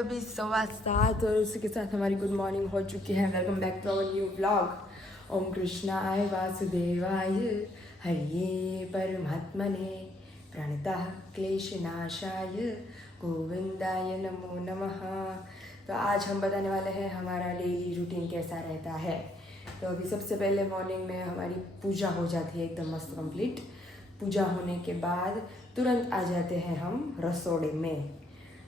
अभी 7:15 और उसी के साथ हमारी गुड मॉर्निंग हो चुकी है। Welcome back to our new vlog. ओम कृष्णाय वासुदेवाय हरिये परमात्मने प्रणतः क्लेशनाशाय गोविंदाय नमो नमः। तो आज हम बताने वाले हैं हमारा डेली रूटीन कैसा रहता है। तो अभी सबसे पहले मॉर्निंग में हमारी पूजा हो जाती है एकदम मस्त कंप्लीट। पूजा होने के बाद तुरंत आ जाते हैं हम रसोड़े में।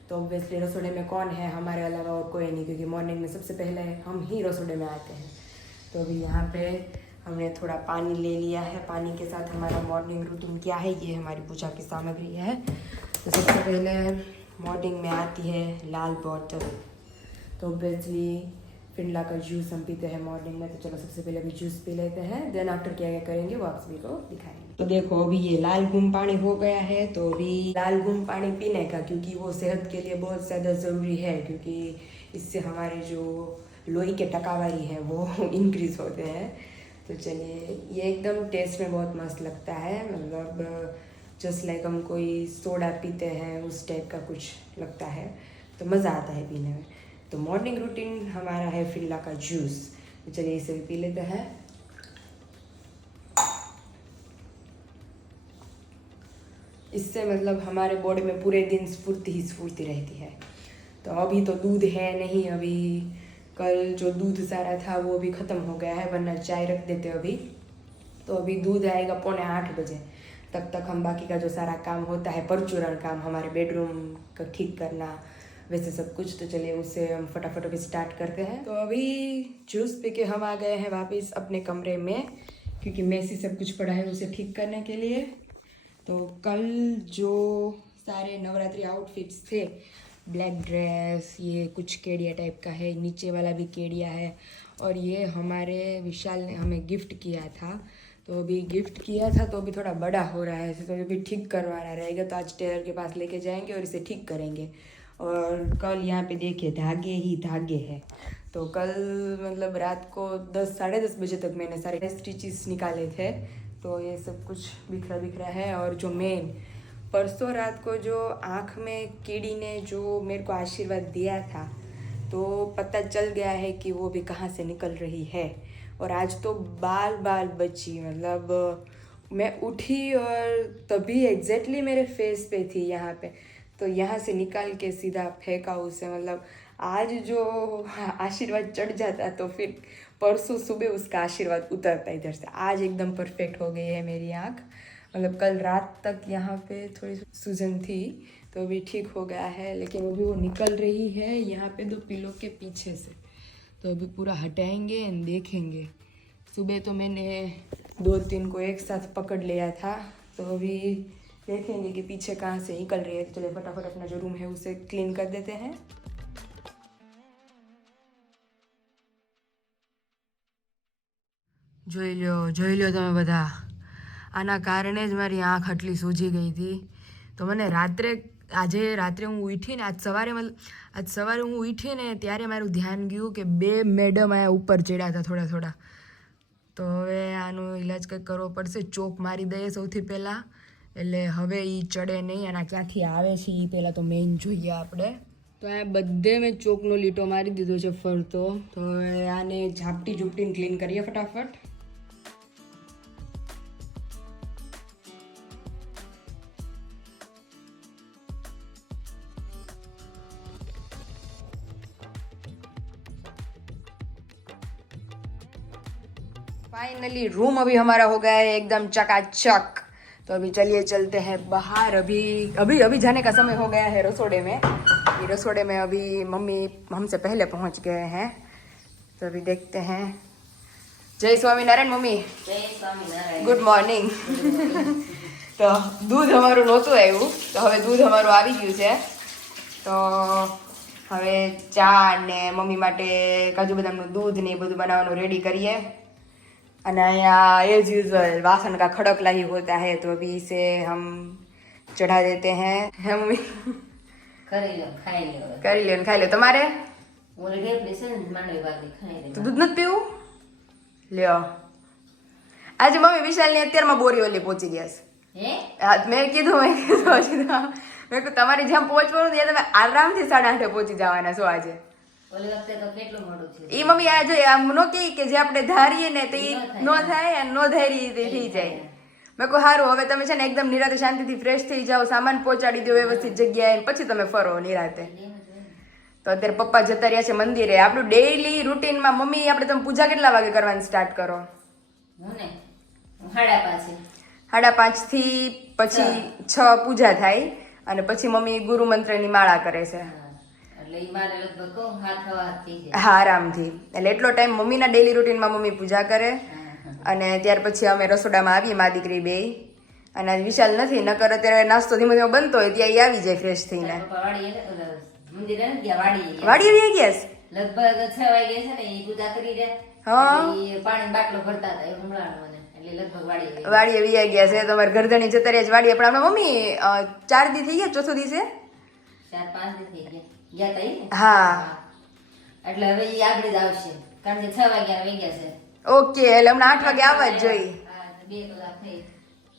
तो ऑब्वियसली रसोड़े में कौन है हमारे अलावा और कोई नहीं, क्योंकि मॉर्निंग में सबसे पहले हम ही रसोड़े में आते हैं। तो अभी यहाँ पे हमने थोड़ा पानी ले लिया है। पानी के साथ हमारा मॉर्निंग रूटीन क्या है, ये हमारी पूजा की सामग्री है। तो सबसे पहले मॉर्निंग में आती है लाल बॉटल। तो ऑब्वियसली फिंडला का जूस हम पीते हैं मॉर्निंग में। तो चलो सबसे पहले अभी जूस पी लेते हैं, देन आफ्टर क्या क्या करेंगे वो आप सभी को दिखाएंगे। तो देखो अभी ये लाल गुम पानी हो गया है। तो अभी लाल गुम पानी पीने का, क्योंकि वो सेहत के लिए बहुत ज़्यादा ज़रूरी है, क्योंकि इससे हमारे जो लोही के टकावारी है वो इंक्रीज होते हैं। तो चलिए, ये एकदम टेस्ट में बहुत मस्त लगता है, मतलब जस्ट लाइक हम कोई सोडा पीते हैं उस टाइप का कुछ लगता है। तो मज़ा आता है पीने में। तो मॉर्निंग रूटीन हमारा है फिल्ला का जूस। तो चलिए इसे भी पी लेते हैं। इससे मतलब हमारे बॉडी में पूरे दिन स्फूर्ति ही स्फूर्ति रहती है। तो अभी तो दूध है नहीं, अभी कल जो दूध सारा था वो भी ख़त्म हो गया है, वरना चाय रख देते अभी। तो अभी दूध आएगा 7:45 बजे। तब तक हम बाकी का जो सारा काम होता है, परचूरण काम, हमारे बेडरूम का ठीक करना, वैसे सब कुछ, तो चलिए उससे हम फटाफट अभी स्टार्ट करते हैं। तो अभी जूस पी के हम आ गए हैं वापस अपने कमरे में, क्योंकि मेसी सब कुछ पड़ा है उसे ठीक करने के लिए। तो कल जो सारे नवरात्रि आउटफिट्स थे, ब्लैक ड्रेस, ये कुछ केडिया टाइप का है, नीचे वाला भी केडिया है, और ये हमारे विशाल ने हमें गिफ्ट किया था। तो अभी गिफ्ट किया था तो अभी थोड़ा बड़ा हो रहा है, तो अभी ठीक करवाना रहेगा। तो आज टेलर के पास लेके जाएंगे और इसे ठीक करेंगे। और कल यहाँ पे देखिए धागे ही धागे हैं। तो कल मतलब रात को 10-10:30 बजे तक मैंने सारे स्टिचेस निकाले थे। तो ये सब कुछ बिखरा बिखरा है। और जो मेन परसों रात को जो आँख में कीड़ी ने जो मेरे को आशीर्वाद दिया था, तो पता चल गया है कि वो भी कहाँ से निकल रही है। और आज तो बाल बाल बची, मतलब मैं उठी और तभी एग्जैक्टली मेरे फेस पे थी यहाँ पे। तो यहाँ से निकाल के सीधा फेंका उसे। मतलब आज जो आशीर्वाद चढ़ जाता तो फिर परसों सुबह उसका आशीर्वाद उतरता इधर से। आज एकदम परफेक्ट हो गई है मेरी आँख। मतलब कल रात तक यहाँ पे थोड़ी सूजन थी, तो अभी ठीक हो गया है, लेकिन अभी वो निकल रही है यहाँ पे 2 पिलो के पीछे से। तो अभी पूरा हटाएंगे एंड देखेंगे। सुबह तो मैंने 2-3 को एक साथ पकड़ लिया था, तो अभी देखेंगे कि पीछे कहाँ से निकल रही है। तो चलिए फटाफट अपना जो रूम है उसे क्लीन कर देते हैं। જોઈ લ્યો તમે બધા, આના કારણે જ મારી આંખ આટલી સૂજી ગઈ હતી। તો મને આજે રાત્રે હું ઉઠી ને, આજ સવારે હું ઉઠી ને ત્યારે મારું ધ્યાન ગયું કે 2 મેડમ આયા ઉપર ચડ્યા હતા થોડા। તો હવે આનું ઇલાજ કંઈક કરવો પડશે। ચોક મારી દઈએ સૌથી પહેલાં, એટલે હવે એ ચડે નહીં। આના ક્યાંથી આવે છે એ પહેલાં તો મેઇન જોઈએ આપણે। તો આ બધે મેં ચોકનો લીટો મારી દીધો છે ફરતો। તો હવે આને ઝાપટી ઝૂપટીને ક્લીન કરીએ ફટાફટ। फाइनली रूम अभी हमारा हो गया है एकदम चकाचक। तो अभी चलिए चलते हैं बाहर। अभी जाने का समय हो गया है रसोड़े में। ये रसोड़े में अभी मम्मी हमसे पहले पहुंच गए हैं। तो अभी देखते हैं। जय स्वामीनारायण मम्मी। जय स्वामीनारायण। Good morning. तो दूध हमाરું નહોતું આવ્યું, તો હવે दूध हमाરું આવી ગયું છે। તો હવે ચા ને મમ્મી માટે કાજુ બદામનું दूध ને એ બધું બનાવવાનું રેડી કરીએ। અને यहाँ एज यूजल वासन का खड़कला ही होता है, तो अभी इसे हम चढ़ा देते हैं। है मम्मी? કરી લો ખાઈ લો કરી લ્યો ને ખાઈ લો। તમારે ઓલે ઢેપલી છે ને માંડવી બાકી ખાઈ લે તો દૂધ નથી પીવું? લ્યો, આજે મમ્મી વિશાલની અત્યારમાં બોરીવલી પહોંચી ગયા છે। હે મેં કીધું હજી તો મેં કહ્યું તમારે જ્યાં પહોંચવાનું ત્યાં તમે આરામથી 8:30 પહોંચી જવાના છો આજે. ઓલી વખતે તો કેટલું મોડું થયું. એ મમ્મી આજે આમ નો કે જે આપણે ધારીએ ને તે નો થાય અને નો ધારી તે થઈ જાય. મેં કહું સારું હવે તમે છે ને એકદમ નિરાતે શાંતિથી ફ્રેશ થઈ જાઓ, સામાન પહોંચાડી દો વ્યવસ્થિત જગ્યાએ, પછી તમે ફરો નિરાતે. તો અત્યારે પપ્પા જતા રહ્યા છે મંદિરે. આપણું ડેઈલી રૂટીનમાં મમ્મી આપણે તમે પૂજા કેટલા વાગે કરવાની સ્ટાર્ટ કરો? હું ને 5:30. 5:30 થી પછી 6 પૂજા થાય અને પછી મમ્મી ગુરુ મંત્રની માળા કરે છે. એટલે ઈ મારે લગભગ કહું 7:30 થઈ જાય. હા, આરામથી. એટલે એટલો ટાઈમ મમ્મીના ડેઈલી રૂટીનમાં મમ્મી પૂજા કરે અને ત્યાર પછી અમે રસોડામાં આવીએ મા દીકરી બેય. અને વિશાલ નથી, નકર અત્યારે નાસ્તો ધીમે ધીમે બનતો હોય ત્યાં ઈ આવી જાય ફ્રેશ થઈને. પપ્પા મંદિરે નથી ગયા, વાડીએ વાડી આવી ગયા છે? લગભગ 6 વાગે છે ને એ પૂજા કરી દે. હા, પાણી બાટલો ભરતા હતા એ હમણાં મને એટલે લગભગ વાડીએ વાડીએ વી ગયા છે. તમારે ઘરધણી જતા રહ્યા છે વાડીએ. પણ આપણે મમ્મી 4 દી થઈ ગયા, ચોથો દી છે? 4-5 દી થઈ ગયા તા ઈ ને? હા. એટલે હવે ઈ આગળ જ આવશે કારણ કે 6 વાગ્યા વાગ્યા છે. ઓકે, એટલે હમણાં 8 વાગે આવવા જ જોઈએ. હા, 2 કલાક થઈ.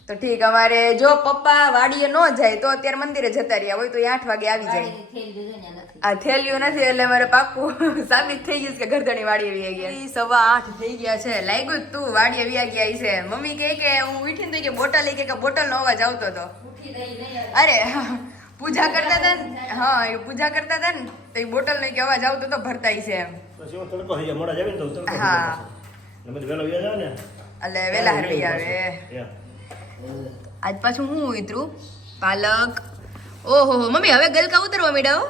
તો ઠીક. અમારે જો પપ્પા વાડીએ ન જાય તો અત્યારે મંદિરે જતા રહ્યા હોય તો 8 વાગે આવી જાય. વાડીની થેલી જોજો ને નથી. આ થેલિયું નથી એટલે મારે પાક્કું સાબિત થઈ ગયું છે કે ઘરધણી વાડીએ વી ગયા. 8:15 થઈ ગયા છે. લાગ્યું જ તું વાડીએ વી ગયા છે. મમ્મી કહે કે હું ઉઠીને તો કે બોટલ કે બોટલનો અવાજ આવતો હતો. ઉઠી રહી અરે પૂજા કરતા હતા ને, હા એ પૂજા કરતા હતા ને તો એ બોટલનો કે અવાજ આવતો તો ભરતાઈ છે એમ. પછી હું તડકો થઈ જાય, મોડા જાવે ને તો તડકો થઈ હા. જાય પછી. એટલે વેલો વ્યા જાવ ને એટલે વેલા હરવી આવે. આજ પાછું હું ઉતરું પાલક. ઓહો મમ્મી હવે ગલકા ઉતરવા માંડ્યા હો.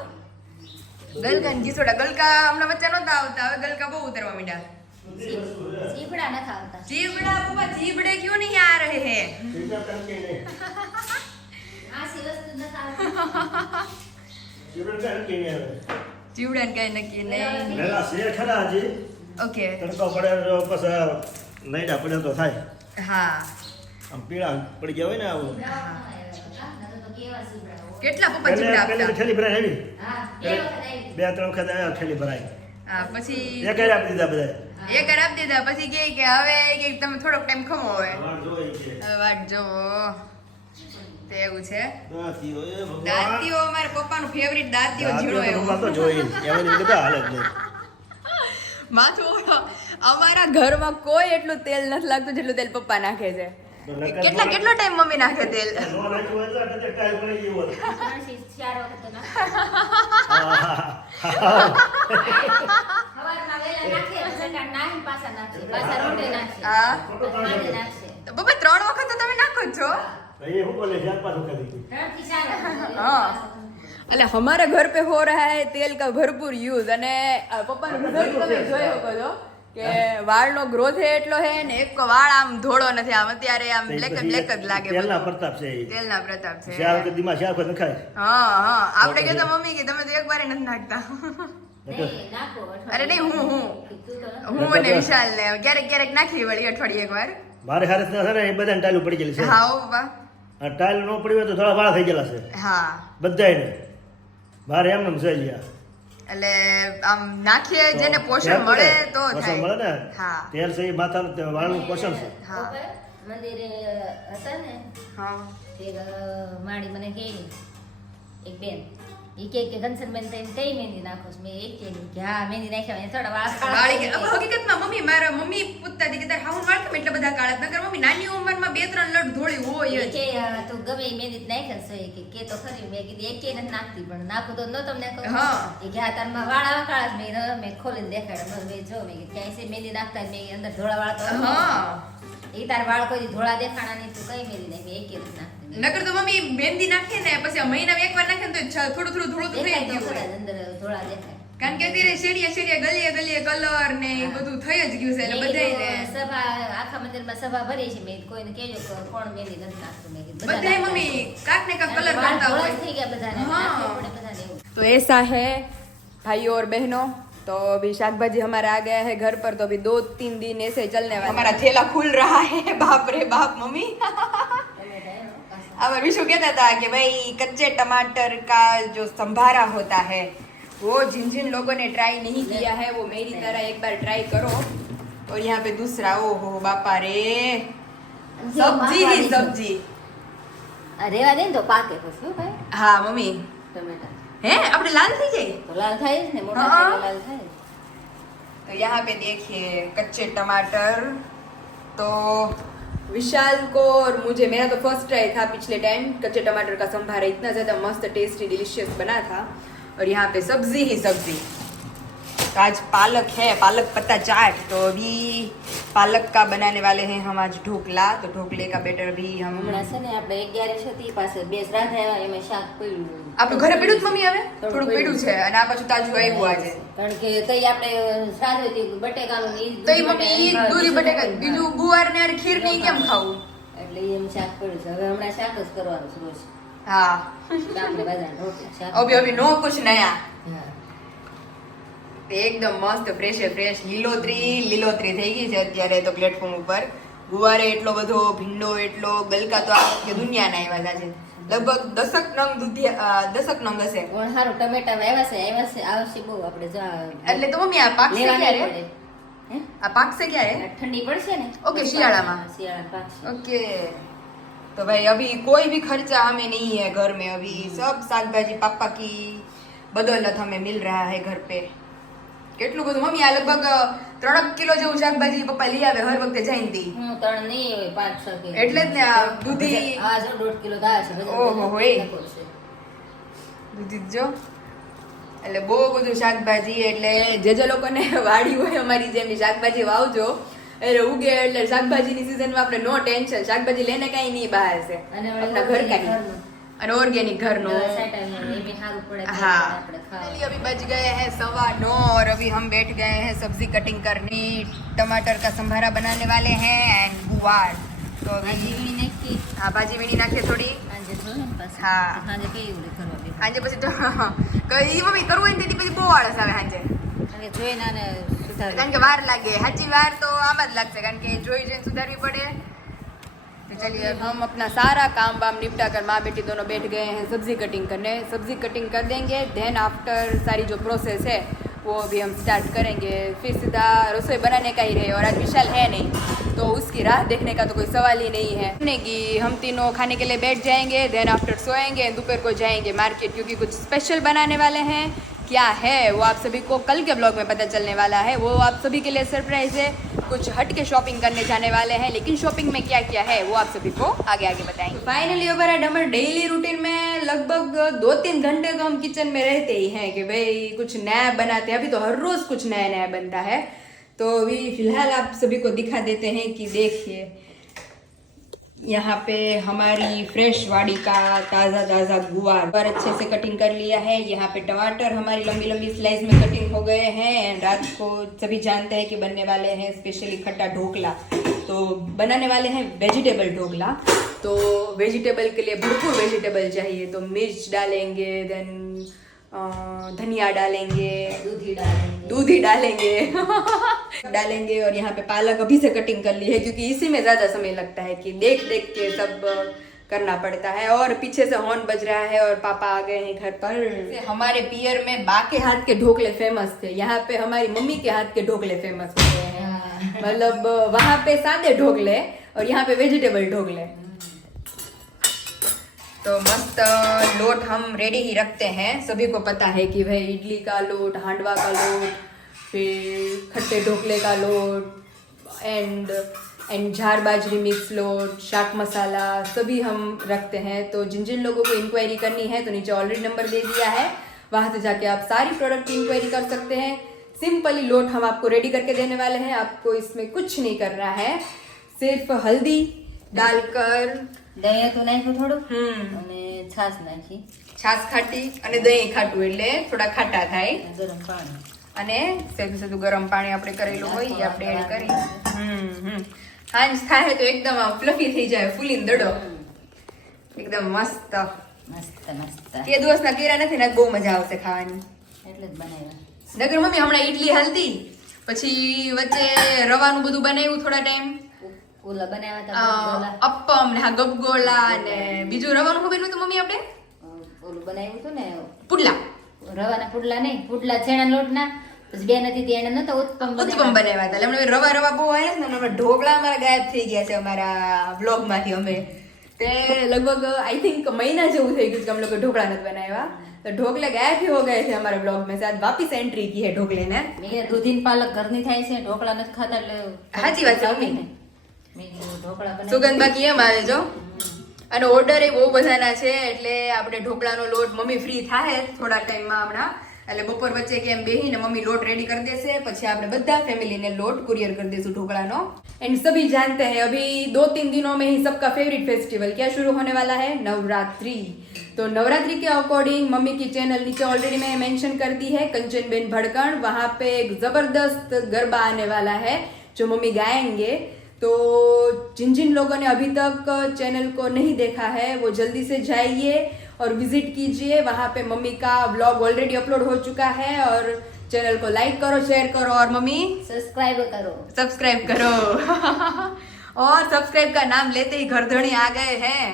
ગલકા ને જીસોડા. ગલકા હમણાં વચ્ચે નહોતા આવતા, હવે ગલકા બહુ ઉતરવા માંડ્યા. ચીપડા ન ખાવતા. ચીબડા પપ્પા ચીબડે ક્यों नहीं आ रहे हैं? આ સી વસ્તુ ન ખાવતા. ચીવડા ને કઈ નક્કી નહીં. વેલા છે ખરા હજી. ઓકે. તડકો પડે તો પછી નઈડા પડે તો થાય. હા. આમ પીળા પડી ગયા હોય ને આવું. કેટલા પપ્પા ચીવડા પેલી આપતા? થેલી ભરાય આવી. હા, 2 વખત આવી. 2-3 વખત આવ્યા થેલી ભરાય. હા, પછી એક જ આપી દીધા બધા. એક વાર આપી દીધા. પછી કહે કે હવે કે તમે થોડોક ટાઈમ ખમો હવે. વાળ જોઈ છે. હવે વાટ જોવો. તો એવું છે. દાંતીઓ એ ભગવાન. દાંતીઓ અમારા પપ્પાનું ફેવરિટ દાંતીઓ દાંતીઓ જીણો તો એવો. ભગવાન તો જોઈ. એમાં બધા હાલે જ નહીં. માથું અમારા ઘરમાં કોઈ એટલું તેલ નથી લાગતું જેટલું તેલ પપ્પા નાખે છે. કેટલો ટાઈમ મમ્મી નાખે તેલ? નો નાખ્યું હોય એટલે કદાચ ટાઈલ પડી ગયું હોત. 4 વખત તો નાખે. સવારમાં વહેલા નાખે, પછી નાહીને પાછા નાખશે. પાછા રોટે નાખશે. હા. સાંજે નાખશે. તો પપ્પા 3 વખત તો તમે નાખો જ છો. તો એ હું બોલે 4-5 વખત હતી. 3 થી 4 વખત. हाँ એટલે हमारे घर पे हो रहा है तेल का भरपूर यूज અને પપ્પાનો રિઝલ્ટ તમે જોઈ શકો છો કે વાળનો ગ્રોથ એટલો છે ને એક વાળ આમ ધોળો નથી. આમ અત્યારે આમ બ્લેક જ લાગે. તેલના પ્રતાપ છે એ. તેલના પ્રતાપ છે. 4 વખત દીમાં 4 વખત નખાય. હા હા. આપણે કહેતા મમ્મી કે તમે તો એક વાર નથી નાખતા. નહીં, નાખો. અરે નહીં, હું તું તો હું અને વિશાલ ને ક્યારેક નાખી વળી અઠવાડિયે એક વાર. મારે હારે છે ને એ બધાને ટાઈલ પડી ગયેલી છે. હા ઓ પપ્પા. આ ટાઈલ નો પડી હોય તો થોડા વાળા થઈ ગયેલા છે હા. બધાયને. મારે એમને જોઈ ગયા. એટલે આમ નાખીએ જેને પોષણ મળે તો પોષણ મળે થાય. ને. હા. તેલ છે એ માથાનું વાળનું પોષણ છે. હા. મંદિરે હતા ને હા. તે માડી મને કહે એક બેન ઈ કે ઘનસનબેન તઈને કઈ મહેંદી નાખો છો? મેં એક કે હા મહેંદી નાખ્યા થોડા વાળ વાળી કે હકીકતમાં મમ્મી મારા મમ્મી પૂછતા હતી કે તાર હાઉન વાળ કેમ એટલા બધા કાળા નકર મમ્મી નાની ઉંમરમાં 2-3 લડ ધોળી હોય જ. કે તું ગમે ઈ મહેંદી નાખ્યા છે કે તો ખરી. મેં કીધી એક નથી નાખતી પણ નાખું તો ન તમને કહું. હા. એ કે હા તારમાં વાળ આવા કાળા છે. મેં ખોલીને દેખાડ્યા. મેં જો મેં ક્યાંય છે મહેંદી નાખતા મેં અંદર ધોળા વાળ તો હા. એ તાર વાળ કોઈ ધોળા દેખાણા નહીં તું કઈ મહેંદી નાખી? એક નથી નાખતી. નકર તો મમ્મી મહેંદી નાખે ને પછી મહિનામાં એકવાર નાખે ને તો થોડું ધોળું તો થઈ દેખાય તો ગયું ખરા હોય. જ અંદર ધોળા દેખાય. કારણ કે અત્યારે શેરીએ ગલીએ કલર ને એ બધું થઈ જ ગયું છે એટલે મેં કીધું, બધાયને સભા આખા મંદિરમાં સભા ભરી છે. મેં કોઈને કહેજો કે કોણ મહેંદી નથી નાખતું. મેં કીધું બધા બધાય નાખતા મમ્મી છે. કાક ને કાક કલર વાળ કરતા ધોળા હોય. જ થઈ ગયા બધાને. हाँ। નાખવું પડે બધાને એવું. तो ऐसा है भाइयों और बहनों, तो अभी शाक भाजी हमारा आ गया है घर पर, तो अभी 2-3 दिन ऐसे ही चलने वाला. हमारा ठेला खुल रहा है. बाप रे बाप मम्मी. अब विशु कहता था कि भाई कच्चे टमाटर का जो संभारा होता है वो जिन जिन लोगों ने ट्राई नहीं किया है वो मेरी तरह एक बार ट्राई करो. और यहाँ पे दूसरा, ओ हो बापा रे, सब्जी ही सब्जी. આ રેવા દે ને તો પાકે પછી હો ભાઈ હા મમ્મી ટમેટા હે આપણે લાલ થઈ જાય તો લાલ થાય જ ને મોટા हाँ। થાય તો लाल થાય तो यहाँ पे देखिए कच्चे टमाटर तो विशाल को और मुझे मेरा तो फर्स्ट ट्राई था पिछले टाइम कच्चे टमाटर का संभारा इतना ज़्यादा मस्त टेस्टी डिलीशियस बना था और यहाँ पे सब्जी ही सब्जी तो आज पालक है पालक पत्ता चाट तो अभी पालक का बनाने वाले हैं हम आज ढोकला तो ढोकले का बेटर भी हम હમણાં છે ને આપણે 11 હતી પાસે બે શ્રાદ્ધ આવ્યા એમાં શાક પડ્યું આપણું ઘરે પડ્યું જ મમ્મી હવે થોડુંક પડ્યું છે અને આ પાછું તાજું આવ્યું આજે કારણ કે તઈ આપણે શ્રાદ્ધ હતી બટેકાનું ને ઈ તો એ મમ્મી ઈ દૂધી બટેકા બીજું ગુવાર ને ખીર ને ઈ કેમ ખાવું એટલે એમ શાક પડ્યું છે હવે હમણાં શાક જ કરવાનું છે રોજ हाँ આપણે બધા રોટલા શાક अभी अभी नो कुछ नया હા એકદમ મસ્ત ફ્રેશ લીલોતરી થઈ ગઈ છે અત્યારે તો પ્લેટફોર્મ ઉપર ગુવારે એટલો બધો ભીંડો એટલો ગલકા તો આ વખતે દુનિયાના આવ્યા છે લગભગ 10 નંગ હશે પણ હારું ટમેટા આવ્યા છે આવશે બહુ આપણે જો એટલે તો મમ્મી આ પાકશે લેવા નહીં ક્યારે પડે હે આ પાકશે ક્યારે ઠંડી પડશે ને ઓકે, શિયાળામાં. શિયાળા પાકશે ओके तो भाई अभी कोई भी खर्चा हमें नहीं है घर में अभी सब साग भाजी पापा की बदौलत हमें मिल रहा है घर पे કેટલું બધું મમ્મી આ લગભગ 3 કિલો જેવું શાકભાજી પપ્પા લઈ આવે હર વખતે જઈને દી હું ત્રણ નહીં હોય 5-6 કિલો એટલે જ ને આ દૂધી આ જો 1.5 કિલો થાય છે બધા ઓહો, હોય. લખો છે. દૂધી જ જો એટલે બહુ બધું શાકભાજી એટલે જે લોકોને વાડી હોય અમારી જેમ ઈ શાકભાજી વાવજો એટલે ઉગે એટલે શાકભાજીની સિઝનમાં આપણે નો ટેન્શન શાકભાજી લઈને કાંઈ નહીં બહાર છે અને આપણા ઘર કાંઈ ઘરનું. અને ઓર્ગેનિક ઘરનું દવા છાંટાવીને એ બી સારું પડે हाँ આપણે ખાવા फाइनली अभी बज गए हैं 9:15 और अभी हम बैठ गए हैं सब्जी कटिंग करने टमाटर का संभारा बनाने वाले हैं एंड गुवार तो अभी ભાજી વીણી નાખી हाँ भाजी वीणी नाखिए थोड़ी સાંજે જો ને પાછું. હા. સાંજે કેવી ઓલી કરવા બેઠા. સાંજે પછી તો કઈ મમ્મી કરવું હોય ને તેની પછી બહુ આળસ આવે સાંજે કારણ કે જોઈને આને સુધારી કારણ કે વાર લાગે સાચી વાર તો આમ જ લાગશે કારણ કે જોઈ જોઈને સુધારવી પડે तो चलिए अब हम अपना सारा काम वाम निपटा कर माँ बेटी दोनों बैठ गए हैं सब्जी कटिंग करने सब्जी कटिंग कर देंगे देन आफ्टर सारी जो प्रोसेस है वो अभी हम स्टार्ट करेंगे फिर सीधा रसोई बनाने का ही रहे और आज विशाल है नहीं तो उसकी राह देखने का तो कोई सवाल ही नहीं है खाने की हम तीनों खाने के लिए बैठ जाएंगे देन आफ्टर सोएंगे दोपहर को जाएंगे मार्केट क्योंकि कुछ स्पेशल बनाने वाले हैं क्या है वो आप सभी को कल के ब्लॉग में पता चलने वाला है वो आप सभी के लिए सरप्राइज है कुछ हट के शॉपिंग करने जाने वाले हैं लेकिन शॉपिंग में क्या क्या है वो आप सभी को आगे आगे बताएंगे फाइनली हमारा हमारे डेली रूटीन में लगभग 2-3 घंटे तो हम किचन में रहते ही हैं कि भाई कुछ नया बनाते हैं अभी तो हर रोज कुछ नया नया बनता है तो अभी फिलहाल आप सभी को दिखा देते हैं कि देखिए यहाँ पे हमारी फ्रेश वाड़ी का ताज़ा गुवार पर अच्छे से कटिंग कर लिया है यहाँ पे टमाटर हमारी लंबी लंबी स्लाइस में कटिंग हो गए हैं एंड रात को सभी जानते हैं कि बनने वाले हैं स्पेशली खट्टा ढोकला तो बनाने वाले हैं वेजिटेबल ढोकला तो वेजिटेबल के लिए भरपूर वेजिटेबल चाहिए तो मिर्च डालेंगे देन धनिया डालेंगे दूधी डालेंगे डालेंगे और यहाँ पे पालक अभी से कटिंग कर ली है क्योंकि इसी में ज़्यादा समय लगता है कि देख देख के सब करना पड़ता है और पीछे से हॉर्न बज रहा है और पापा आ गए हैं घर पर हमारे पियर में बा के हाथ के ढोकले फेमस थे यहाँ पे हमारी मम्मी के हाथ के ढोकले फेमस हो गए हैं मतलब वहाँ पे सादे ढोकले और यहाँ पे वेजिटेबल ढोकले तो मस्त लोट हम रेडी ही रखते हैं सभी को पता है कि भाई इडली का लोट हांडवा का लोट फिर खट्टे ढोकले का लोट एंड झार बाजरी मिक्स लोट शाक मसाला सभी हम रखते हैं तो जिन जिन लोगों को इंक्वायरी करनी है तो नीचे ऑलरेडी नंबर दे दिया है वहाँ से जाके आप सारी प्रोडक्ट की इंक्वायरी कर सकते हैं सिंपली लोट हम आपको रेडी करके देने वाले हैं आपको इसमें कुछ नहीं करना है सिर्फ हल्दी डालकर દહીં તો નાખ્યું થોડું અને છાશ નાખી છાશ ખાટી અને દહીં ખાટું એટલે થોડા ખાટા થાય ગરમ પાણી અને સેધું સેધું ગરમ પાણી આપણે કરેલું હોય એ આપણે એડ કરી હાંજ થાય તો એકદમ આમ ફ્લફી થઈ જાય ફૂલીને દડો એકદમ મસ્ત મસ્ત મસ્ત તે દિવસના કેરા નથી ને બહુ મજા આવશે ખાવાની એટલે જ બનાવ્યા નગર મમ્મી હમણાં ઈડલી હાલતી પછી વચ્ચે રવાનું બધું બનાવ્યું થોડા ટાઈમ ઓલા બનાવ્યા હતા અપ્પમ ને હા ગપગોળા ને બીજું રવાનું ખબર નતું મમ્મી આપણે ઓલું બનાવ્યું હતું ને પુડલા રવાના પુડલા નહીં પુડલા છેણા લોટના પછી બે નથી તેને નતો ઉત્પમ ઉત્પમ બનાવ્યા હતા એટલે હમણાં રવા બહુ આવ્યા ને હમણાં ઢોકળા અમારા ગાયબ થઈ ગયા છે અમારા વ્લોગ માંથી અમે તે लगभग आई थिंक महीना જેવું થઈ ગયું કે हम लोग ढोकला નથી બનાવ્યા तो ढोकले गायब ही हो गए थे हमारे ब्लॉग में से आज वापस एंट्री की है ढोकले ने મેં દૂધીન પાલક ઘરની થાય છે ઢોકળા નથી ખાતા એટલે સાચી વાત છે મમ્મી. મેં કીધું ઢોકળા બનાવી સુગંધ બાકી એમ આવે જો અને ઓર્ડર એ બહુ બધાના છે એટલે આપણે ઢોકળાનો લોટ મમ્મી ફ્રી થાય થોડા ટાઈમમાં હમણાં એટલે બપોર વચ્ચે કેમ બેહીને મમ્મી લોટ रेडी कर देશે પછી આપણે બધા फैमिली ने लोट कुरियर कर देसु ढोकलानो एंड सभी जानते हैं अभी 2-3 दिनों में ही सबका फेवरेट फेस्टिवल क्या शुरू होने वाला है नवरात्रि तो नवरात्रि के अकॉर्डिंग मम्मी की चैनल नीचे ऑलरेडी मैंने मेंशन कर दी है कंचन बेन भड़कन वहां पे एक जबरदस्त गरबा आने वाला है जो मम्मी गाएंगे तो जिन जिन लोगों ने अभी तक चैनल को नहीं देखा है वो जल्दी से जाइए और विजिट कीजिए वहां पे मम्मी का व्लॉग ऑलरेडी अपलोड हो चुका है और चैनल को लाइक करो शेयर करो और मम्मी સબસ્ક્રાઇબ કરો सब्सक्राइब करो और सब्सक्राइब का नाम लेते ही घरधणी आ गए हैं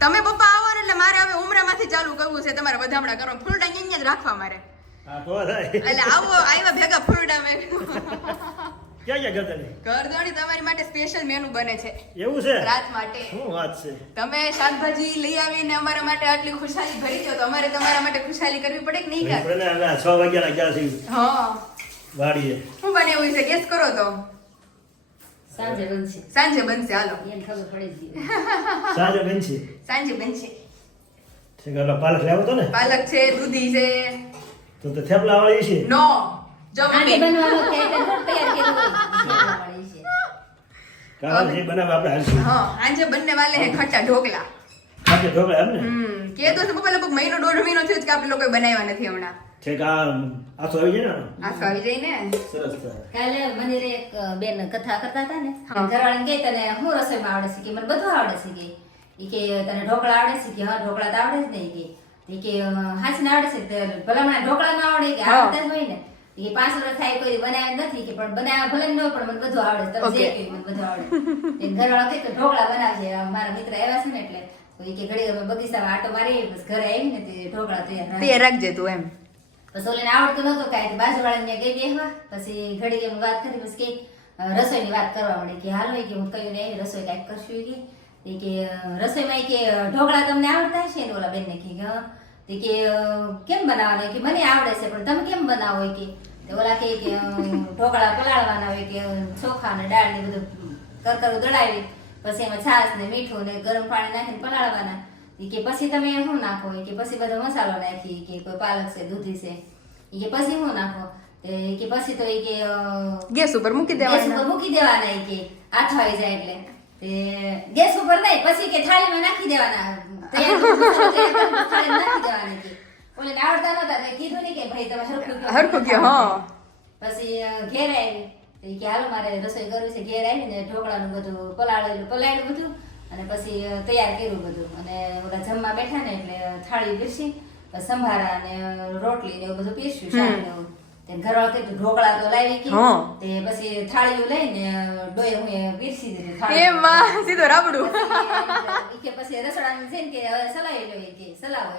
તમે પપ્પા આવો ને એટલે મારે હવે ઉમરામાંથી ચાલુ કરવું છે તમારે વધામણા કરો ફૂલડા અહીંયા જ રાખવા મારે હા તો થાય એટલે આવો આવ્યા ભેગા ફૂલડા મેં ક્યાં ક્યાં કરતા નહીં ઘરધણી તમારી માટે સ્પેશિયલ મેનુ બને છે એવું છે રાત માટે શું વાત છે તમે શાકભાજી લઈ આવીને અમારા માટે આટલી ખુશાલી ભરી દો તો અમારે તમારા માટે ખુશાલી કરવી પડે કે નહીં કા આપણે હવે 6 વાગ્યાના ગયા છે હા વાડીએ શું બનાવ્યું છે ગેસ કરો તો સાંજે બનશે સાંજે બનશે હાલો એને ખબર પડી જ સાંજે બનશે સાંજે બનશે છે કે પાલક લાવો તો ને પાલક છે દૂધી છે તો થેપલા વાળી છે નો જો આને મમ્મી બનવાનો છે એટલે રોટ તૈયાર કર્યો હોય વાળી છે કારણ જે બનાવે આપણે હાલશું હા આજે બંને વાલે હે ખટ્ટા ઢોકલા આપણે ઢોકળા એમ ને કે તો છે પપ્પા લગભગ મહિનો 1.5 મહિનો થયો છે કે આપણે લોકોએ બનાવ્યા નથી હમણાં છે કે આથો આવી જાય ને આસો આવી જાય ને સરસ થાય કાલે મંદિરે એક બેન કથા કરતા હતા ને હા. ઘરવાળાને કહે તને હું રસોઈમાં આવડે છે કે મને બધું આવડે છે કે ઈ કે તને ઢોકળા આવડે છે કે હા ઢોકળા તો આવડે જ નહીં કે ઈ કે હાચને આવડે છે તે ભલા મને ઢોકળા ન આવડે કે આવડતા જ હોય ને ઈ કે 5 વર્ષ થાય કોઈ બનાવ્યા નથી કે પણ બનાવ્યા ભલે ન હોય પણ મને બધું આવડે છે. તમે જે Okay. કહ્યું મને બધું આવડે એ ઘરવાળા કહે કે ઢોકળા બનાવજે મારા મિત્ર આવ્યા છે ને એટલે તો ઈ કે ઘડી અમે બગીચામાં આટો મારી બસ ઘરે આવીને તે ઢોકળા તૈયાર તે રાખજે તું એમ પછી ઓલીને આવડતું નહોતું કાંઈ બાજુવાળાને ગઈ બેહવા પછી ઘડી એમ વાત કરી પછી કે રસોઈની વાત કરવા માંડી કે હાલો ઈ કે હું કહ્યું ને રસોઈ કાંઈક કરશું ઈ કે રસોઈમાં ઈ કે ઢોકળા તમને આવડતા હશે ને ઓલા બેનને કે હા તે કે કેમ બનાવવાના કે મને આવડે છે પણ તમે કેમ બનાવો ઈ કે તે ઓલા કે ઢોકળા પલાળવાના હોય કે ચોખા ને દાળ ને બધું કરકરું દળાવી પછી એમાં છાશ ને મીઠું ને ગરમ પાણી નાખીને પલાળવાના ઈ કે પછી તમે શું નાખો ઈ કે પછી બધો મસાલો નાખી ઈ કે કોઈ પાલક છે દૂધી છે ઈ કે પછી શું નાખો તે ઈ કે પછી તો ઈ કે ગેસ ઉપર મૂકી ગેસ દેવાના ઉપર મૂકી દેવાના ઈ કે આથો આવી જાય એટલે તે ગેસ ઉપર નહીં પછી કે થાળીમાં નાખી દેવાના તૈયાર મસાલો તૈયાર કરીને થાળીમાં નાખી દેવાના કે ઓલે આવડતા નતા એટલે કીધું નહીં કે ભાઈ તમે હરખું કયો હા પછી ઘેર આવી તો ઈ કે હાલો મારે રસોઈ કરવી છે ઘેર આવીને ઢોકળાનું બધું પલાળ્યું બધું અને પછી તૈયાર કર્યું બધું અને ઓલા જમવા બેઠા ને એટલે થાળી પીરસી પછી સંભારા ને રોટલી ને એવું બધું પીરસ્યું શાક ને એવું તે ઘરવાળા કીધું ઢોકળા તો લાવી કે હા. તે પછી થાળીઓ લઈને ડોએ હું પીરસી દીધું થાળી. એ માં સીધો રાબડું પછી ઈ કે પછી રસોડામાં જઈને કે હવે સલાવી લો ઈ કે સલાવો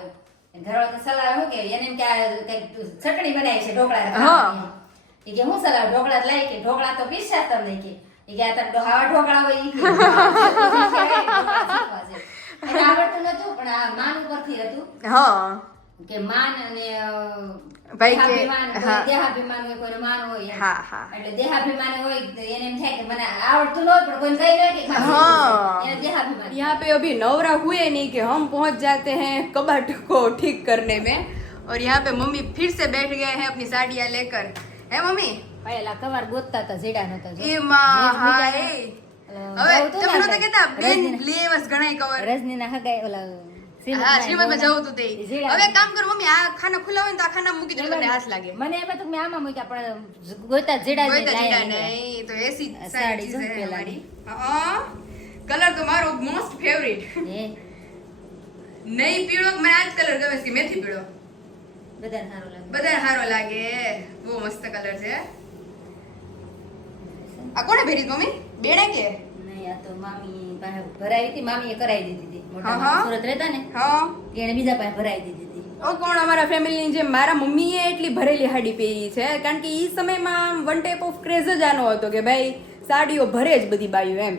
એમ ઘરવાળા કે સલાવે શું કે એને એમ કે આ કંઈક ચટણી બનાવી છે ઢોકળા હા. ઈ કે હું સલાવ ઢોકળા જ લાવી કે ઢોકળા તો પીરસ્યા તમને કે ઈ કે આ તાર હાવા ઢોકળા હોય ઈ કે એને આવડતું નતું પણ આ માન ઉપરથી હતું હા કે માન અને ભાઈ કે દેહાભિમાન હોય, હા દેહાભિમાન હોય કોઈને માન હોય એમ. હા, હા. એટલે દેહાભિમાન હોય તો એને એમ થાય કે મને આવડતું ન હોય પણ કોઈને કહી દે કે हाँ। એને દેહાભિમાન यहाँ पे अभी नवरा हुए नहीं कि हम पहुंच जाते हैं कबाट को ठीक करने में और यहाँ पे मम्मी फिर से बैठ गए हैं अपनी साड़ियाँ लेकर है मम्मी પહેલા કવાર ગોતતા હતા જીડા નતા એ માં હા એ હવે જવું તું તમે ને નહોતા કહેતા બેન રજનીના- લેવસ ઘણાય કવર રજનીના હગાઈ ઓલા હા શ્રીમદમાં જવું તું તે જીડા. હવે એક કામ કર મમ્મી આ ખાના ખુલ્લા હોય ને તો આ ખાના મૂકી દે તમને હાથ લાગે મને એમ હતું કે મેં આમાં મૂક્યા પણ ગોતા જીડા જ કોઈ નહીં, જીડા લાયા નહીં તો એસી સાડી સાડી જો છે પેલા. હમારી હા કલર તો મારો મોસ્ટ ફેવરિટ નહીં. નહીં પીળો મને આ જ કલર ગમે છે કે મેથી પીળો બધાને સારું લાગે બધા સારો લાગે બહુ મસ્ત કલર છે આ કોણે ભેરી મમ્મી બેડા કે નહીં આ તો મામી પાસે ભરાવી હતી મામીએ કરાવી દીધી હતી મોટા હા, હા. મામા સુરત રહેતા ને હા એને બીજા પાસે ભરાવી દીધી હતી કોણ અમારા ફેમિલીની જેમ મારા મમ્મીએ એટલી ભરેલી સાડી પહેરી છે, કારણ કે એ સમયમાં વન ટાઈપ ઓફ ક્રેઝ જ આનો હતો કે ભાઈ સાડીઓ ભરે જ બધી બાયું એમ.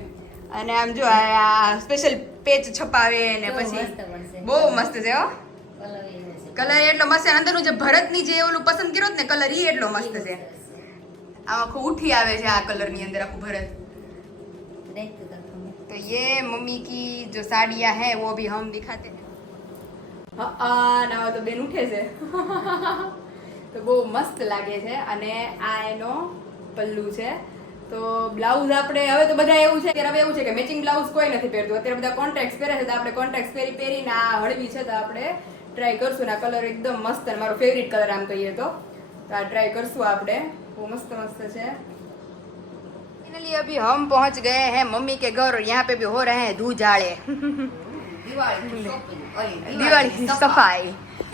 અને આમ જો આ સ્પેશિયલ પેચ છપાવે ને બહુ પછી મસ્ત બનશે. બહુ મસ્ત છે હો. કલર એ હશે. કલર એટલો મસ્ત છે, અંદરનું જે ભરતની જે ઓલું પસંદ કર્યો ને કલર ઈ એટલો મસ્ત છે. આમ આખું ઉઠી આવે છે આ કલર ની અંદર આખું ભરત. देख तो देखो तो ये मम्मी की जो साड़ियाँ हैं वो भी हम दिखाते हैं. हाँ ना तो બેન ઉઠે છે તો બહુ મસ્ત લાગે છે. અને આ એનો પલ્લુ છે. તો બ્લાઉઝ આપણે હવે તો બધા એવું છે કે હવે એવું છે કે મેચિંગ બ્લાઉઝ કોઈ નથી પહેરતું. અત્યારે બધા કોન્ટ્રાક્ટ પહેરે છે, તો આપણે કોન્ટ્રાક્ટ પહેરીને આ હળવી છે તો આપણે ટ્રાય કરશું. ને આ કલર એકદમ મસ્ત, અને મારો ફેવરિટ કલર આમ કહીએ તો આ ટ્રાય કરશું આપણે. બહુ મસ્ત મસ્ત છે. फाइनली अभी हम पहुंच गए हैं मम्मी के घर और यहाँ पे भी हो रहे हैं धूजाड़े दिवाली की सफाई.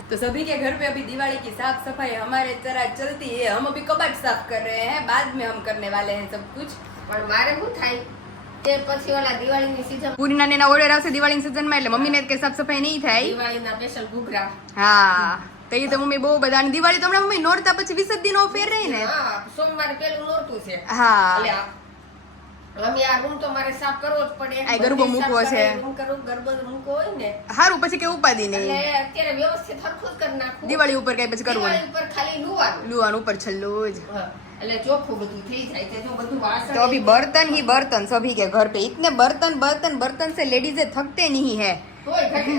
तो सभी के घर पे अभी दिवाली की साफ सफाई हमारे तरह चलती है. हम अभी कबाड़ साफ कर रहे हैं, बाद में हम करने वाले हैं सब कुछ. પણ મારે શું થાય તે પછી ઓલા દિવાળીની સીઝન પૂરીના ને એના ઓર્ડર આવશે દિવાળીની સિઝનમાં, એટલે મમ્મીને કે સાફ સફાઈ નહીં થાય. દિવાળીના સ્પેશિયલ ઘૂઘરા હા તો એ તો મમ્મી બહુ બધા. અને દિવાળી તો હમણાં મમ્મી નોરતા પછી 20 જ દિનો ફેર રહી ને. હા સોમવારે પેલું નોરતું છે હા એટલે અમે આ રૂમ તો મારે સાફ કરવો જ પડે. આ ગરબો મૂકવો છે. રૂમ કરું ગરબો મૂકવો હોય ને સારું પછી કે ઉપાધિ એટલે નહીં. અત્યારે વ્યવસ્થિત હરખું જ કરી નાખું. દિવાળી ઉપર કઈ પછી કરવું દિવાળી ઉપર ખાલી લુવાનું લુવાનું ઉપર છલ્લું જ. હા, એટલે ચોખ્ખું બધું થઈ જાય છે. જો બધું વાસણ तो अभी बर्तन ही बर्तन सभी के घर पे इतने बर्तन बर्तन बर्तन से लेडीज थकते नहीं है. તોય ઘટે.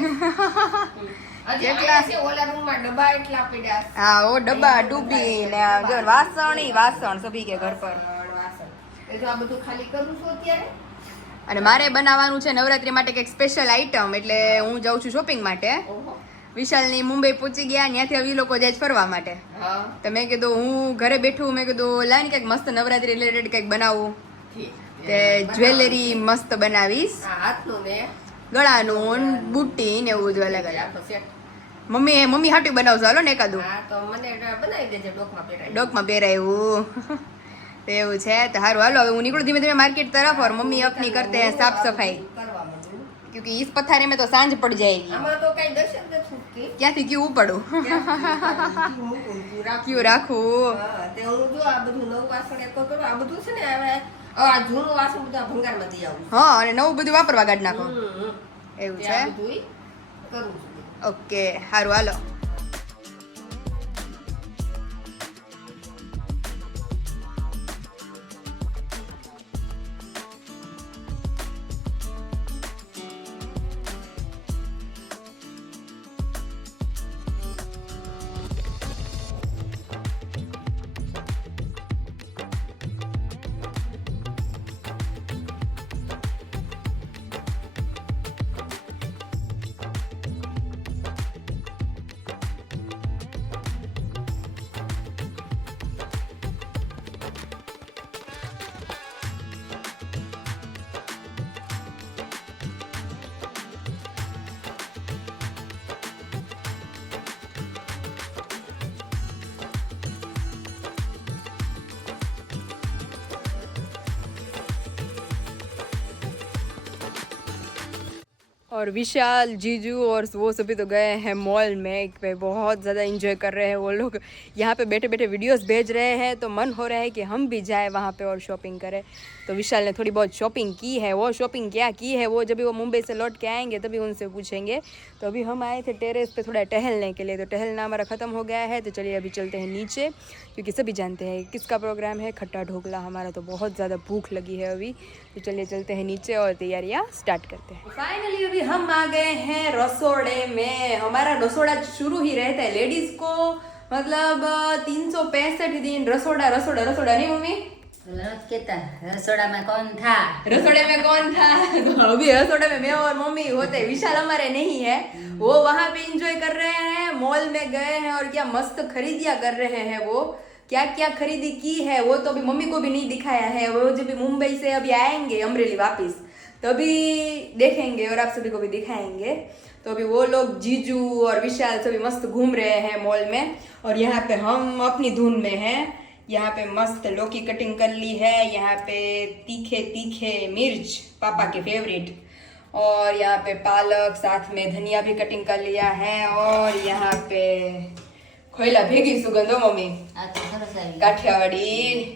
હજી કેટલા? આ છે ઓલા રૂમમાં ડબ્બા એટલા પડ્યા છે. हाँ वो डब्बा डूबी ने जो वासण ही वासण सभी के घर पर. વાસણ. એ જો આ બધું ખાલી કરું છું અત્યારે. અને મારે બનાવવાનું છે નવરાત્રી માટે કંઈક સ્પેશિયલ આઈટમ, એટલે હું જાઉં છું શોપિંગ માટે. ઓહો. વિશાલની મુંબઈ પહોંચી ગયા, ત્યાંથી હવે ઈ લોકો જાય છે ફરવા માટે. હા તો મેં કીધું હું ઘરે બેઠું, મેં કીધું લાઈને કંઈક મસ્ત નવરાત્રી રિલેટેડ કંઈક બનાવું. ઠીક. તે જ્વેલરી મસ્ત બનાવીશ, આ હાથનું ને ગળાનું બુટ્ટી ને એવું બધું અલગ અલગ. આખો સેટ. મમ્મી હાટું બનાવશો હાલો ને એકાદું હા તો મને બનાવી દેજે ડોકમાં પહેરાવી. ડોકમાં પહેરાયું. તો એવું છે તો સારું હાલો હવે હું નીકળું ધીમે ધીમે માર્કેટ तरफ और मम्मी अपनी करते हैं साफ सफाई કરવા માંડું. क्योंकि इस पथारे में तो सांझ पड़ जाएगी. આમાં તો કઈ દર્શન નથી છૂટતી. ક્યાંથી ક્યું પડું મૂકું, તું રાખ. ક્યું રાખવું. હા, તે હું જો આ બધું નવું વાસણ એક તો કરું. આ બધું છે ને હવે આ જૂનું વાસણ બધું આ ભંગારમાં દઈ આવું. હા અને નવું બધું વાપરવા કાઢ નાખો એવું તે છે. આ બધુંય કરું છું. ઓકે સારું હાલો. और विशाल जीजू और वो सभी तो गए हैं मॉल में पे बहुत ज़्यादा इंजॉय कर रहे हैं वो लोग. यहाँ पे बैठे बैठे वीडियोस भेज रहे हैं तो मन हो रहा है कि हम भी जाए वहाँ पे और शॉपिंग करें. तो विशाल ने थोड़ी बहुत शॉपिंग की है. वो शॉपिंग क्या की है वो जब भी वो मुंबई से लौट के आएंगे तभी उनसे पूछेंगे. तो अभी हम आए थे टेरेस पे थोड़ा टहलने के लिए, तो टहलना हमारा ख़त्म हो गया है. तो चलिए अभी चलते हैं नीचे, क्योंकि सभी जानते हैं किसका प्रोग्राम है, खट्टा ढोकला. हमारा तो बहुत ज़्यादा भूख लगी है अभी. तो चलिए चलते हैं नीचे और तैयारियाँ स्टार्ट करते हैं. फाइनली अभी हम आ गए हैं रसोड़े में. हमारा रसोड़ा शुरू ही रहता है लेडीज को, मतलब 365 दिन रसोड़ा रसोड़ा रसोड़ा. नहीं मम्मी? लड़त कहता रसोड़ा में कौन था. रसोड़े में कौन था. तो अभी रसोड़े में मैं और मम्मी होते, विशाल हमारे नहीं है. वो वहाँ पे एंजॉय कर रहे हैं, मॉल में गए हैं और क्या मस्त खरीदियां कर रहे हैं. वो क्या क्या खरीदी की है वो तो अभी मम्मी को भी नहीं दिखाया है. वो जब भी मुंबई से अभी आएंगे अमरेली वापस तभी देखेंगे और आप सभी को भी दिखाएंगे. तो अभी वो लोग जीजू और विशाल सभी मस्त घूम रहे हैं मॉल में, और यहाँ पे हम अपनी धुन में हैं. यहाँ पे मस्त लौकी कटिंग कर ली है, यहाँ पे तीखे तीखे मिर्च पापा के फेवरेट, और यहाँ पे पालक, साथ में धनिया भी कटिंग कर लिया है, और यहाँ पे खोइला भेगी सुगंध हो मम्मी, આ તો સરસ આવી काठियावाड़ी।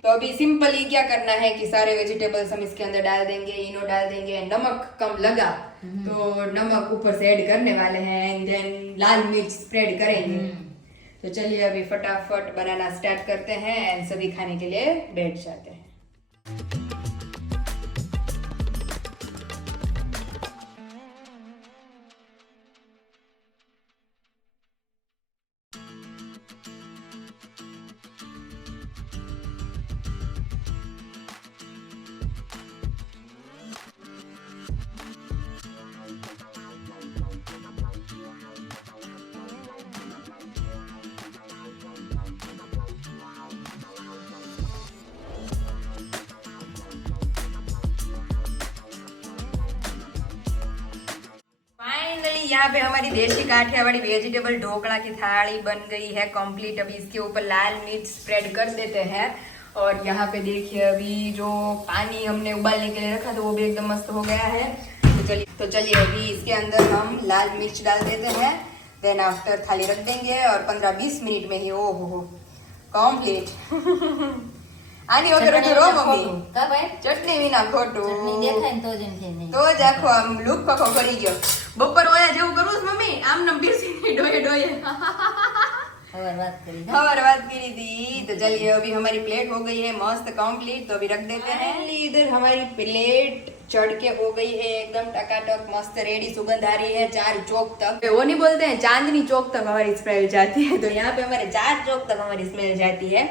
तो अभी सिंपली क्या करना है कि सारे वेजिटेबल्स हम इसके अंदर डाल देंगे, इनो डाल देंगे, नमक कम लगा तो नमक ऊपर से ऐड करने वाले हैं, एंड देन लाल मिर्च स्प्रेड करेंगे। तो चलिए अभी फटाफट बनाना स्टार्ट करते हैं एंड सभी खाने के लिए बैठ जाते हैं। फाइनली यहाँ पे हमारी देशी काठियावाड़ी वेजिटेबल ढोकला की थाली बन गई है कंप्लीट। अभी इसके ऊपर लाल मिर्च स्प्रेड कर देते हैं, और यहाँ पे देखिए अभी जो पानी हमने उबालने के लिए रखा था वो भी एकदम मस्त हो गया है। तो चलिए अभी इसके अंदर हम लाल मिर्च डाल देते हैं, देन आफ्टर थाली रख देंगे और 15-20 मिनट में ही ओ हो कंप्लीट। આની વગર તો રો મમ્મી કા ભાઈ ચટણી વિના ખોટું ચટણી દેખાય ને તો જ એમ થાય નહીં તો જ આખો આમ લુક પકો કરી ગયો। બપોર ઓયા જેવું કરવું છે મમ્મી, આમ નમ પીરસી ડોયે ડોયે ખબર વાત કરી ને खबर बात करी थी। तो चलिए अभी हमारी प्लेट हो गई है मस्त कंप्लीट, तो अभी रख देते हैं। इधर हमारी प्लेट चढ़ के हो गई है एकदम टकाटक मस्त रेडी, सुगंध आ रही है 4 चौक तक। वो नहीं बोलते हैं चांदनी चौक तक हमारी स्मेल जाती है, तो यहाँ पे हमारे 4 चौक तक हमारी स्मेल जाती है।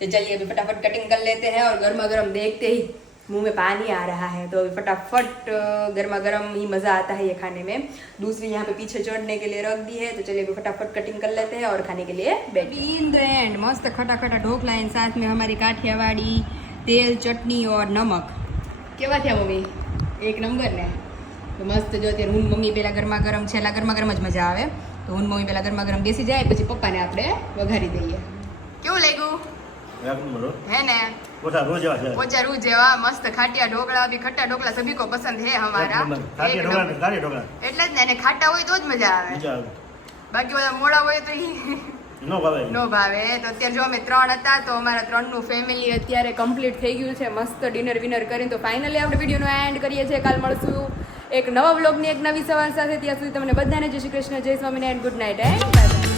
तो चलिए अभी फटाफट कटिंग कर लेते हैं, और गर्मा गर्म देखते ही मुंह में पानी आ रहा है, तो अभी फटाफट गर्मा गर्म ही मज़ा आता है ये खाने में। दूसरी यहाँ पे पीछे चढ़ने के लिए रख दी है, तो चलिए अभी फटाफट कटिंग कर लेते हैं और खाने के लिए बैठ। इन द एंड मस्त खटा खटा ढोकला एंड साथ में हमारी काठियावाड़ी तेल चटनी और नमक केवा थया मम्मी एक नंबर ने। तो मस्त जो અત્યારે હું મમ્મી પહેલા ગરમા ગરમ છેલ્લા ગરમા ગરમ જ મજા આવે, તો હું મમ્મી પહેલા ગરમા ગરમ બેસી જાય પછી પપ્પાને આપણે વઘારી દઈએ। કેવું લાગ્યું एक नंबर हो। है ना? पोता रोज आवा है। पोचा रू जेवा मस्त खाटिया ढोकला, अभी खट्टा ढोकला सभी को पसंद है हमारा। खाटी एक ढोकला नंबर। खाटी ढोकला એટલે જ ને, એને ખાટા હોય તો જ મજા આવે, मजा આવે। બાકી બધા મોડા હોય તો ઈ નો ભાવે। નો ભાવે। તો અત્યારે જો અમે 3 હતા, તો અમારા 3 નું ફેમિલી અત્યારે કમ્પ્લીટ થઈ ગયું છે મસ્ત ડિનર વિનર કરીને। તો ફાઇનલી આપણે વિડીયોનો એન્ડ કરીએ છીએ। કાલ મળશું એક નવા વ્લોગની એક નવી સવાર સાથે। ત્યાં સુધી તમને બધાને જય શ્રી કૃષ્ણ, જય Swaminarayan, good night and bye bye.